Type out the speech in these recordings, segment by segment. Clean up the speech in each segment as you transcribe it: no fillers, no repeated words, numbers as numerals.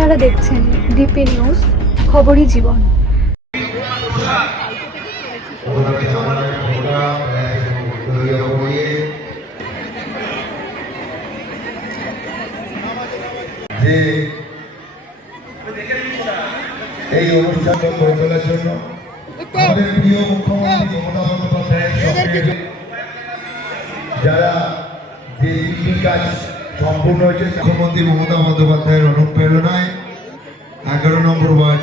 আপনারা দেখছেন DP news, খবরই জীবন। এই অনুষ্ঠান করে তোলার জন্য আমাদের প্রিয় মুখ্যমন্ত্রী মমতা বন্দ্যোপাধ্যায়ের সঙ্গে যারা যে কাজ সম্পূর্ণ হয়েছে, মুখ্যমন্ত্রী মমতা বন্দ্যোপাধ্যায়ের অনুপ্রেরণায় 11 নম্বর ওয়ার্ড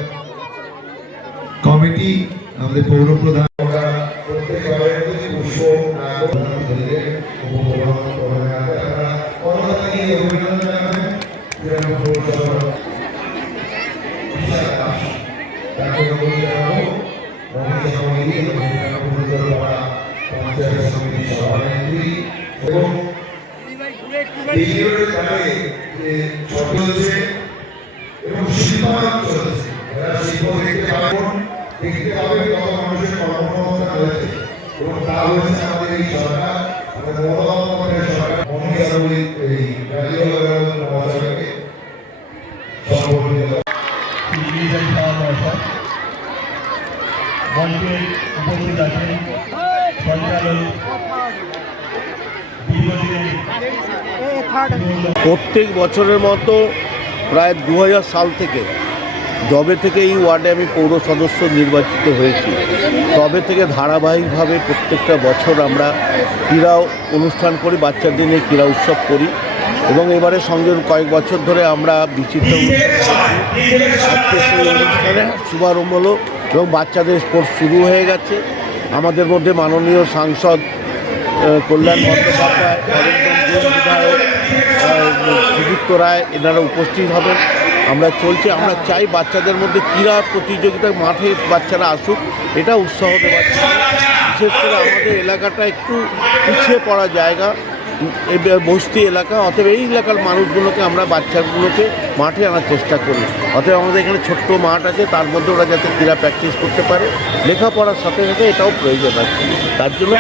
কমিটি, আমাদের পৌর প্রধান প্রত্যেক বছরের মতো প্রায় 2000 সাল থেকে, যবে থেকে এই ওয়ার্ডে আমি পৌর সদস্য নির্বাচিত হয়েছি, তবে থেকে ধারাবাহিকভাবে প্রত্যেকটা বছর আমরা ক্রীড়া অনুষ্ঠান করি, বাচ্চাদের নিয়ে ক্রীড়া উৎসব করি এবং এবারের সঙ্গে কয়েক বছর ধরে আমরা বিচিত্র আজকে সেই অনুষ্ঠানে শুভারম্ভ হলো এবং বাচ্চাদের স্পোর্টস শুরু হয়ে গেছে। আমাদের মধ্যে মাননীয় সাংসদ কল্যাণ বন্দ্যোপাধ্যায়, বিধায়ক সুদীপ্ত রায়, এনারা উপস্থিত হবেন। আমরা চাই বাচ্চাদের মধ্যে ক্রীড়া প্রতিযোগিতার মাঠে বাচ্চারা আসুক, এটা উৎসাহ দেওয়ার জন্য। বিশেষ করে আমাদের এলাকাটা একটু পিছিয়ে পড়া জায়গা, বস্তি এলাকা, অতএব এই এলাকার মানুষগুলোকে আমরা বাচ্চাগুলোকে মাঠে আনার চেষ্টা করি। অতএব আমাদের এখানে ছোট্ট মাঠ আছে, তার মধ্যে ওরা যাতে ক্রীড়া প্র্যাকটিস করতে পারে, লেখাপড়ার সাথে সাথে এটাও প্রয়োজন আছে। তার জন্য